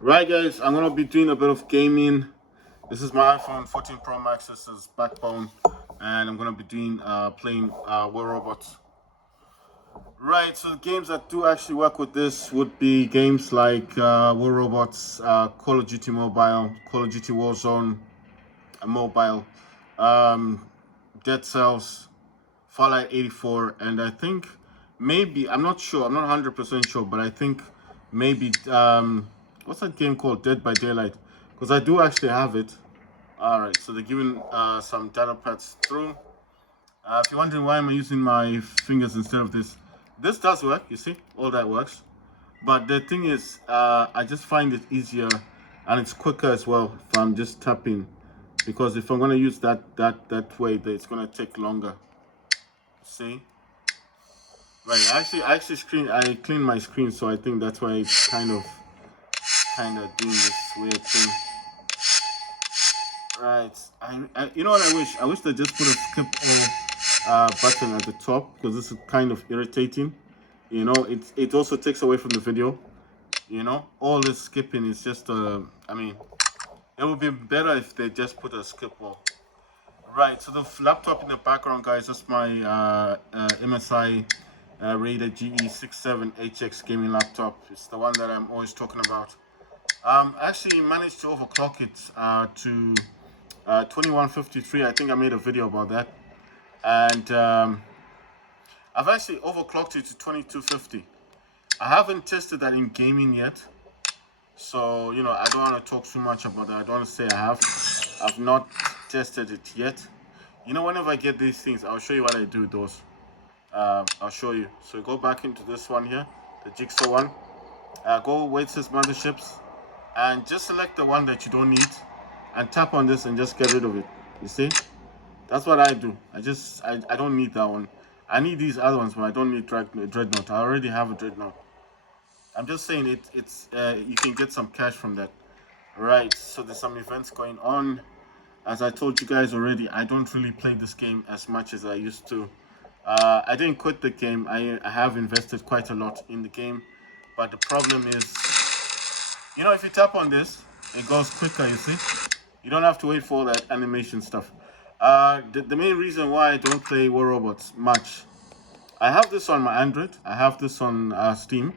Right, guys, I'm gonna be doing a bit of gaming. This is my iPhone 14 Pro Max. This is BackBone, and I'm gonna be doing playing War Robots. Right, so the games that do actually work with this would be games like War Robots, Call of Duty Mobile, Call of Duty Warzone Mobile, um, Dead Cells, Fallout 84, and I think maybe I'm not sure. I'm not 100% sure, but I think maybe what's that game called? Dead by Daylight, because I do actually have it. All right, so they're giving some data pads through. If you're wondering why am I using my fingers instead of this does work. You see, all that works. But the thing is, I just find it easier and it's quicker as well if I'm just tapping, because if I'm gonna use that way, it's gonna take longer. See. Right. I cleaned my screen, so I think that's why it's kind of doing this weird thing. Right. You know what I wish? I wish they just put a skip all button at the top, because this is kind of irritating. You know, it also takes away from the video. You know, all this skipping is just I mean, it would be better if they just put a skip all. Right. So the laptop in the background, guys, that's my MSI rated GE67HX gaming laptop. It's the one that I'm always talking about. Actually managed to overclock it to 2153. I think I made a video about that, and I've actually overclocked it to 2250. I haven't tested that in gaming yet, so you know I don't want to talk too much about that. I don't want to say I have. I've not tested it yet. You know, whenever I get these things, I'll show you what I do with those. I'll show you. So go back into this one here, the jigsaw one. Go where it says motherships, and just select the one that you don't need, and tap on this and just get rid of it. You see? That's what I do. I don't need that one. I need these other ones, but I don't need dreadnought. I already have a dreadnought. I'm just saying it's you can get some cash from that. Right. So there's some events going on. As I told you guys already, I don't really play this game as much as I used to. I didn't quit the game. I have invested quite a lot in the game, but the problem is, you know, if you tap on this, it goes quicker. You see, you don't have to wait for all that animation stuff. The main reason why I don't play War Robots much, I have this on my Android. I have this on Steam.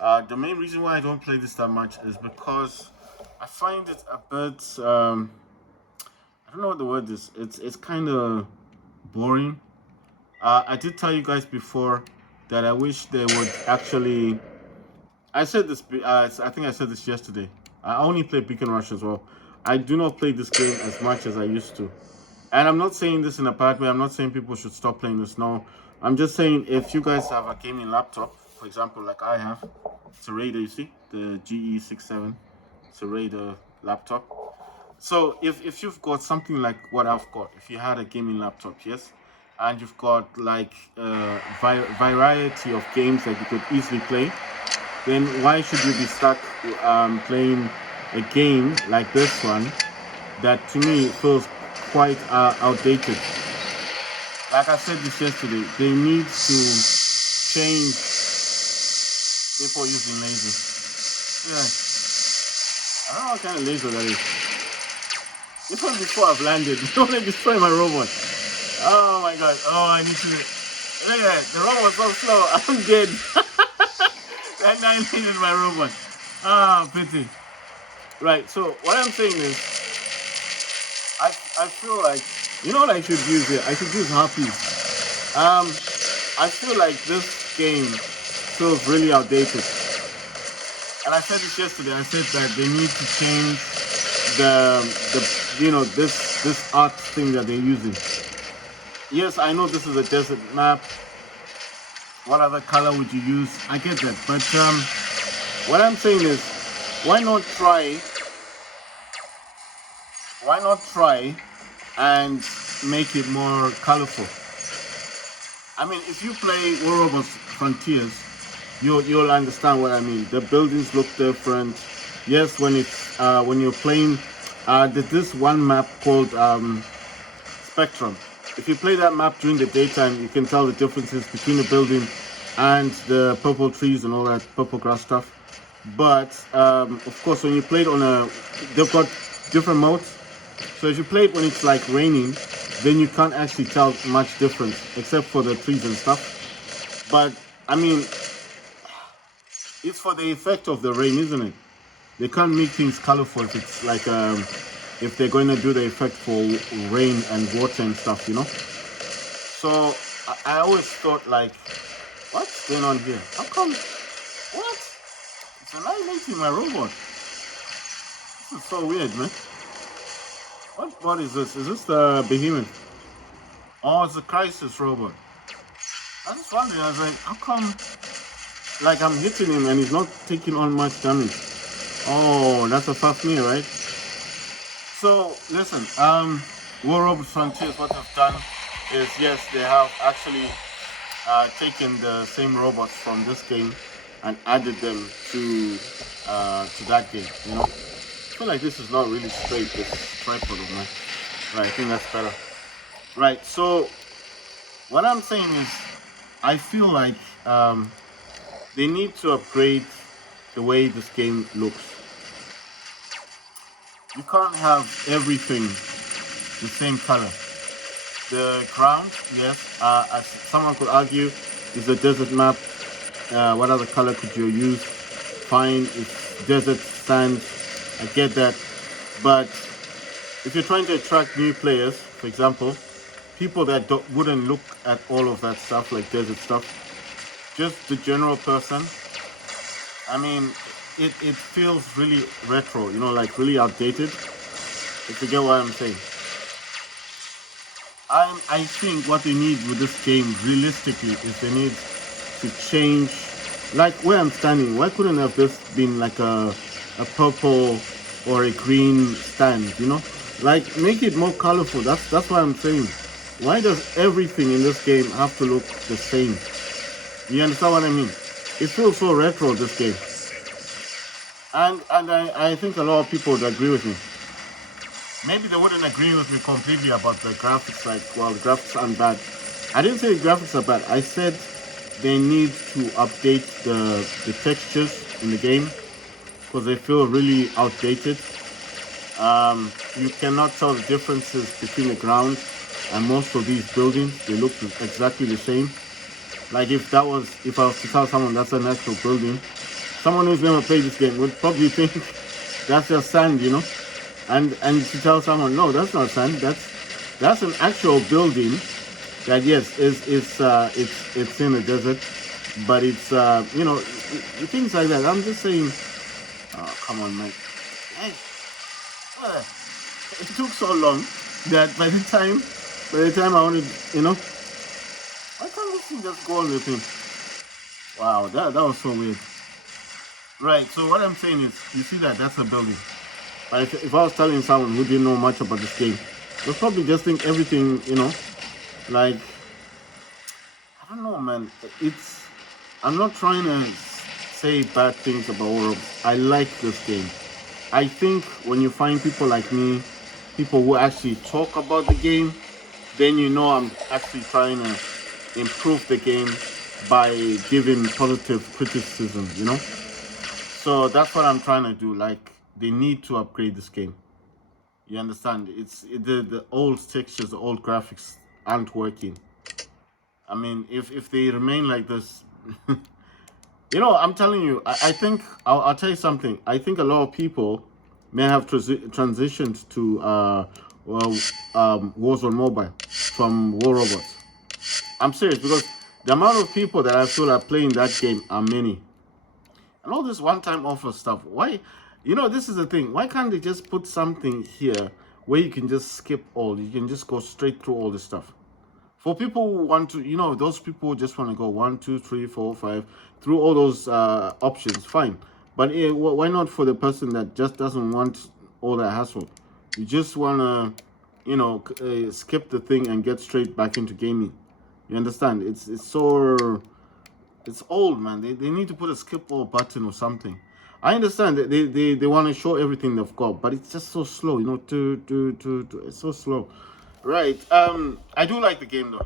The main reason why I don't play this that much is because I find it a bit. I don't know what the word is. It's kind of boring. I did tell you guys before that I wish they would actually. I said this. I think I said this yesterday. I only play Beacon Rush as well. I do not play this game as much as I used to. And I'm not saying this in a bad way. I'm not saying people should stop playing this. No, I'm just saying if you guys have a gaming laptop, for example, like I have, it's a Raider. You see the GE67. It's a Raider laptop. So if you've got something like what I've got, if you had a gaming laptop, yes, and you've got like a variety of games that you could easily play, then why should you be stuck playing a game like this one that to me feels quite outdated? Like I said this yesterday, they need to change people using lasers. Yeah, I don't know what kind of laser that is. This one before I've landed. You don't want to destroy my robot. Oh my god. Oh, I need to. Look at that. The robot's so slow. I'm dead. That guy needed my robot. Ah, pity. Right. So what I'm saying is, I feel like, you know what I should use here? I should use harpies. I feel like this game feels really outdated. And I said this yesterday. I said that they need to change the you know this art thing that they're using. Yes, I know this is a desert map. What other color would you use? I get that, but what I'm saying is, why not try? Why not try and make it more colorful? I mean, if you play War Robots Frontiers, you'll understand what I mean. The buildings look different. Yes, when you're playing, there's this one map called Spectrum. If you play that map during the daytime, you can tell the differences between the building and the purple trees and all that purple grass stuff. But of course, when you play it on a, they've got different modes. So if you play it when it's like raining, then you can't actually tell much difference except for the trees and stuff. But I mean, it's for the effect of the rain, isn't it? They can't make things colorful if it's like if they're going to do the effect for rain and water and stuff, you know. So I always thought like, what's going on here? How come? What? It's annihilating my robot. This is so weird, man. What is this? Is this the behemoth? Oh, it's a crisis robot. I was wondering. I was like, how come? Like I'm hitting him and he's not taking on much damage. Oh, that's a Fafnir, right? So listen, War Robot Frontiers, what they've done is yes, they have actually taken the same robots from this game and added them to that game. You know, I feel like this is not really straight. This tripod, man. Right, I think that's better. Right. So what I'm saying is, I feel like they need to upgrade the way this game looks. You can't have everything the same color. The ground, yes, as someone could argue, is a desert map. What other color could you use? Fine, it's desert, sand. I get that. But if you're trying to attract new players, for example, people that wouldn't look at all of that stuff, like desert stuff, just the general person, I mean, it feels really retro, you know, like really outdated. If you get what I'm saying. I think what they need with this game, realistically, is they need to change, like where I'm standing. Why couldn't have this been like a purple or a green stand? You know, like make it more colorful. That's what I'm saying. Why does everything in this game have to look the same? You understand what I mean? It feels so retro, this game, and I think a lot of people would agree with me. Maybe they wouldn't agree with me completely about the graphics. Like, well, the graphics aren't bad. I didn't say the graphics are bad. I said they need to update the textures in the game because they feel really outdated. You cannot tell the differences between the ground and most of these buildings. They look exactly the same. Like if I was to tell someone that's an actual building, someone who's never played this game would probably think that's just sand, you know. And to tell someone, no, that's not sand. That's an actual building that yes it's in the desert, but it's things like that. I'm just saying, oh come on, man. Hey, uh, it took so long that by the time I wanted, why can't this thing just go on the thing? Wow, that was so weird. Right. So what I'm saying is, you see that's a building. But if I was telling someone who didn't know much about this game, they'll probably just think everything, like I don't know, man. I'm not trying to say bad things about World. I like this game. I think when you find people like me, people who actually talk about the game, then I'm actually trying to improve the game by giving positive criticism, So that's what I'm trying to do. Like, they need to upgrade this game. You understand? The old textures, the old graphics aren't working. I mean, if they remain like this, I'm telling you, I think I'll tell you something. I think a lot of people may have transitioned to Warzone Mobile from War Robots. I'm serious because the amount of people that I feel are playing that game are many. And all this one-time offer stuff. Why? This is the thing. Why can't they just put something here where you can just skip all? You can just go straight through all this stuff. For people who want to, those people who just want to go 1, 2, 3, 4, 5 through all those options, fine. But why not for the person that just doesn't want all that hassle? You just want to, skip the thing and get straight back into gaming. You understand? It's old, man. They need to put a skip all button or something. I understand that they want to show everything they've got, but it's just so slow, it's so slow. Right. I do like the game though.